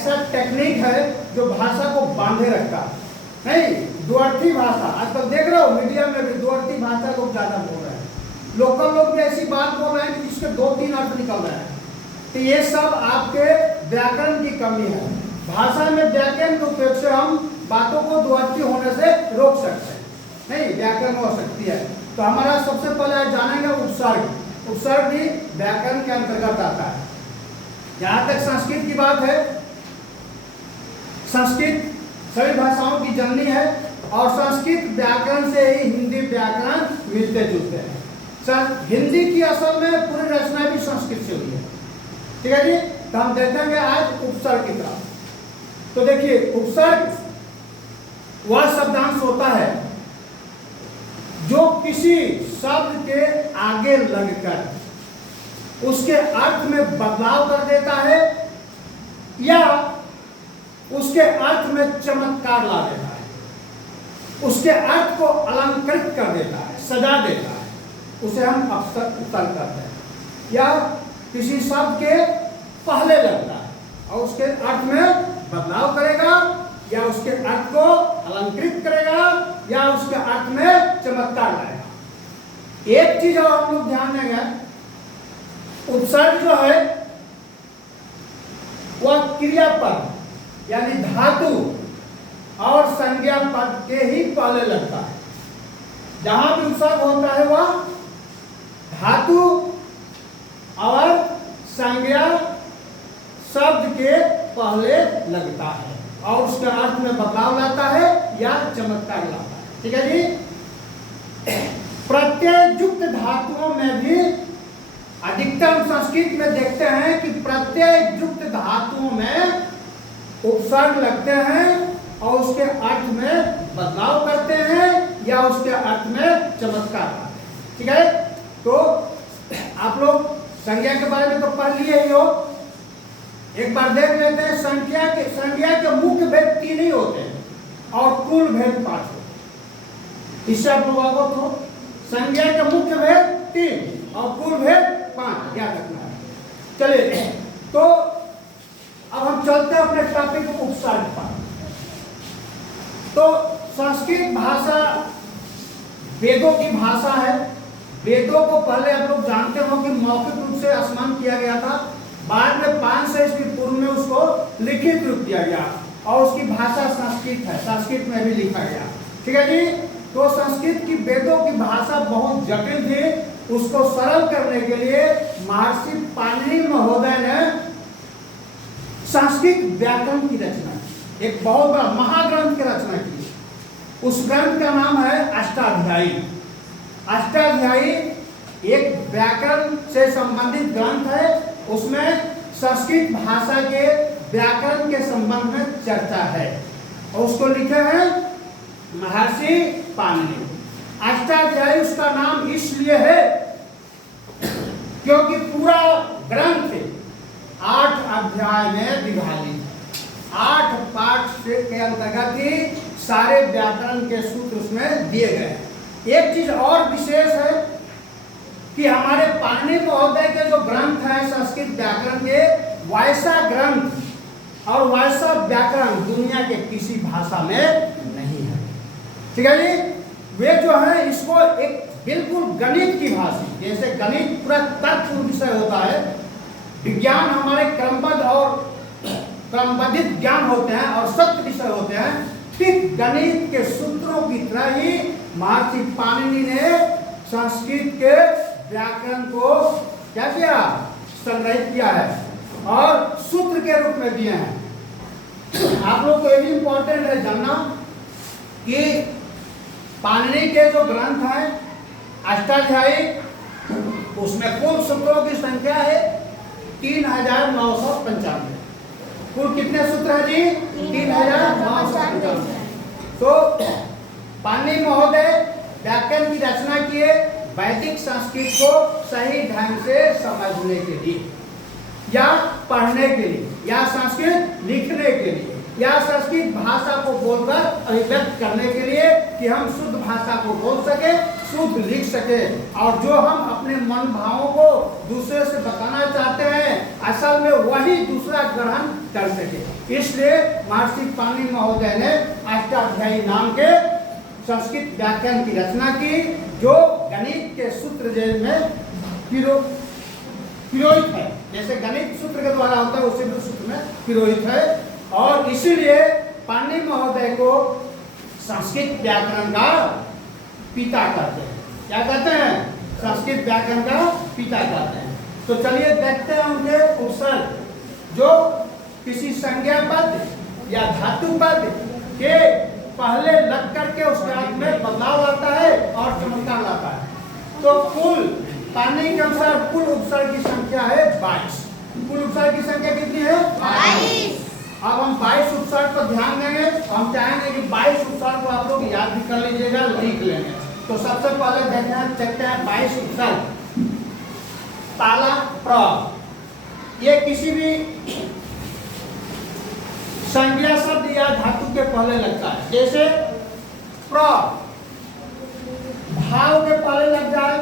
ऐसा टेक्निक है जो भाषा को बांधे रखता है। नहीं, द्व्यर्थी भाषा आजकल देख रहे हो मीडिया में भी द्व्यर्थी भाषा लोग ज्यादा बोल रहे हैं। लोकल लोग भी ऐसी बात बोल रहे हैं कि जिसके 2-3 अर्थ निकल रहे हैं। तो ये सब आपके व्याकरण की कमी है। भाषा में व्याकरण के उपयोग से हम बातों को द्व्यर्थी होने से रोक सकते हैं। नहीं, व्याकरण हो सकती है। तो हमारा सबसे पहले जानेंगे उपसर्ग। उपसर्ग भी व्याकरण के अंतर्गत आता है। जहां तक संस्कृत की बात है, संस्कृत सभी भाषाओं की जननी है और संस्कृत व्याकरण से ही हिंदी व्याकरण मिलते जुलते हैं। हिंदी की असल में पूरी रचना भी संस्कृत से हुई है। ठीक है जी। तो हम देखेंगे आज उपसर्ग की तरफ। तो देखिए, उपसर्ग वह शब्दांश होता है जो किसी शब्द के आगे लगकर उसके अर्थ में बदलाव कर देता है या उसके अर्थ में चमत्कार ला देता है, उसके अर्थ को अलंकृत कर देता है, सजा देता है, उसे हम उपसर्ग करते हैं। या किसी शब्द के पहले लगता है और उसके अर्थ में बदलाव करेगा या उसके अर्थ को अलंकृत करेगा या उसके अर्थ में चमत्कार लाएगा। एक चीज और हम लोग ध्यान देंगे, उपसर्ग जो है वह क्रियापद यानी धातु और संज्ञा पद के ही पहले लगता है। जहां भी उपसर्ग होता है वह धातु और संज्ञा शब्द के पहले लगता है और उसके अर्थ में बदलाव लाता है या चमत्कार लाता है। ठीक है जी। प्रत्यय युक्त धातुओं में भी अधिकतम संस्कृत में देखते हैं कि प्रत्यय युक्त धातुओं में उपसर्ग लगते हैं और उसके अर्थ में बदलाव करते हैं या उसके अर्थ में चमत्कार लाते हैं। ठीक है। तो आप लोग संज्ञा के बारे में तो पढ़ लिए ही हो। एक बार देख लेते हैं। संज्ञा के मुख्य भेद 3 ही होते हैं और कुल भेद 5 होते हैं। इससे आप लोग अवगत हो। संज्ञा के मुख्य भेद 3 और कुल भेद 5 याद रखना है। चलिए, तो अब हम चलते हैं अपने टॉपिक उपसर्ग पर। तो संस्कृत भाषा वेदों की भाषा है। वेदों को पहले आप लोग जानते हो कि मौखिक रूप से स्मरण किया गया था, बाद में 500 ईस्वी पूर्व में उसको लिखित रूप दिया गया और उसकी भाषा संस्कृत है। संस्कृत में भी लिखा गया। ठीक है जी। तो संस्कृत की वेदों की भाषा बहुत जटिल थी। उसको सरल करने के लिए महर्षि पाणिनि महोदय ने संस्कृत व्याकरण की रचना की, एक बहुत बड़ा महाग्रंथ की रचना की। उस ग्रंथ का नाम है अष्टाध्यायी। अष्टाध्यायी एक व्याकरण से संबंधित ग्रंथ है। उसमें संस्कृत भाषा के व्याकरण के संबंध में चर्चा है और उसको लिखे हैं महर्षि पाणिनि। अष्टाध्यायी उसका नाम इसलिए है क्योंकि पूरा ग्रंथ 8 अध्याय में विभाजित है। 8 पाठ से के अंतर्गत ही सारे व्याकरण के सूत्र उसमें दिए गए हैं। एक चीज और विशेष है कि हमारे पाणिनि महोदय के जो ग्रंथ है संस्कृत व्याकरण के, वैसा ग्रंथ और वैसा व्याकरण दुनिया के किसी भाषा में नहीं है। ठीक है जी। वे जो है इसको एक बिल्कुल गणित की भाषा, जैसे गणित पूरा तर्क विषय होता है, विज्ञान हमारे क्रमबद्ध और क्रमबद्धित ज्ञान होते हैं और सत्य विषय होते हैं, ठीक गणित के सूत्रों की तरह ही महर्षि पाणिनि ने संस्कृत के व्याकरण को क्या किया, संग्रहित किया है और सूत्र के रूप में दिए हैं। आप लोग को ये भी इंपॉर्टेंट है जानना कि पाणिनि के जो ग्रंथ है अष्टाध्यायी, उसमें कुल सूत्रों की संख्या है 3995। कुल कितने सूत्र है जी? 3995। तो पाणिनि महोदय व्याकरण की रचना किए वैदिक संस्कृत को सही ढंग से समझने के लिए या पढ़ने के लिए या संस्कृत लिखने के लिए या संस्कृत भाषा को बोलकर अभिव्यक्त करने के लिए कि हम शुद्ध भाषा को बोल सके, शुद्ध लिख सके, और जो हम अपने मन भावों को दूसरे से बताना चाहते हैं असल में वही दूसरा ग्रहण कर सके। इसलिए महर्षि पाणिनि महोदय ने अष्टाध्यायी नाम के संस्कृत व्याकरण की रचना की, जो गणित के सूत्र में पिरोहित है। जैसे गणित सूत्र के द्वारा होता है उसी सूत्र में पिरोहित है, और इसीलिए पाणिनि महोदय को संस्कृत व्याकरण का पिता कहते हैं। क्या कहते हैं? संस्कृत व्याकरण का पिता कहते हैं। तो चलिए देखते हैं उनके उपसर्ग, जो किसी संज्ञा पद या धातु पद के पहले लग करके उसके अर्थ में बदलाव आता है और चमत्कार लाता है। तो कुल पाणिनि के अनुसार कुल उपसर्ग की संख्या है 22। कुल उपसर्ग की संख्या कितनी है? 22। अब हम 22 उपसर्ग पर ध्यान देंगे। हम चाहेंगे कि 22 उपसर्ग को आप लोग याद भी कर लीजिएगा, लिख लेंगे। तो सबसे पहले देखते हैं 22 उपसर्ग। ताला प्र, ये किसी भी संज्ञा शब्द या धातु के पहले लगता है। जैसे प्र